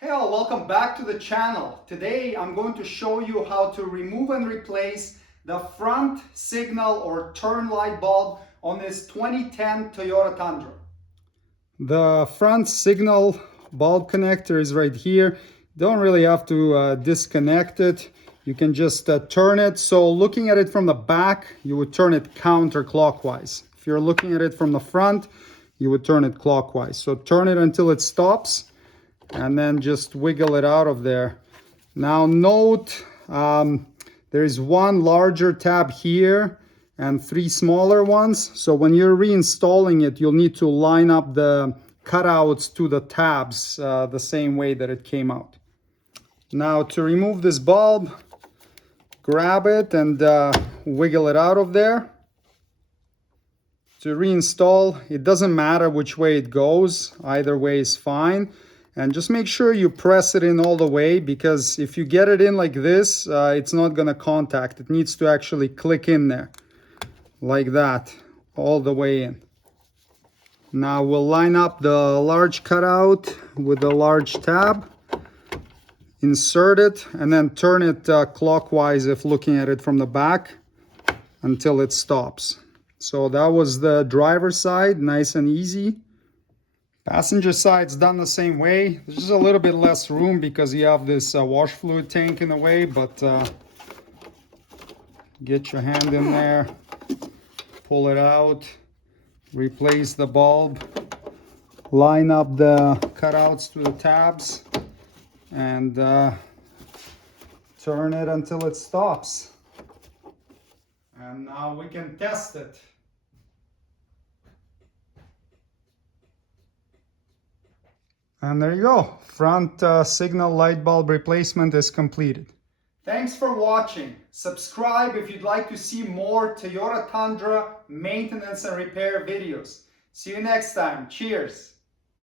Hey all, welcome back to the channel. Today I'm going to show you how to remove and replace the front signal or turn light bulb on this 2010 Toyota Tundra. The front signal bulb connector is right here. Don't really have to disconnect it. You can just turn it. So looking at it from the back, you would turn it counterclockwise. If you're looking at it from the front, you would turn it clockwise. So turn it until it stops, and then just wiggle it out of there. Now note, there is one larger tab here and three smaller ones. So when you're reinstalling it, you'll need to line up the cutouts to the tabs the same way that it came out. Now to remove this bulb, grab it and wiggle it out of there. To reinstall, it doesn't matter which way it goes, either way is fine. And just make sure you press it in all the way, because if you get it in like this, it's not going to contact. It needs to actually click in there like that, all the way in. Now we'll line up the large cutout with the large tab, insert it, and then turn it clockwise if looking at it from the back until it stops. So that was the driver's side, nice and easy. Passenger side's done the same way. There's just a little bit less room because you have this wash fluid tank in the way, but get your hand in there, pull it out, replace the bulb, line up the cutouts to the tabs, and turn it until it stops. And now we can test it. And there you go. Front signal light bulb replacement is completed. Thanks for watching. Subscribe if you'd like to see more Toyota Tundra maintenance and repair videos. See you next time. Cheers.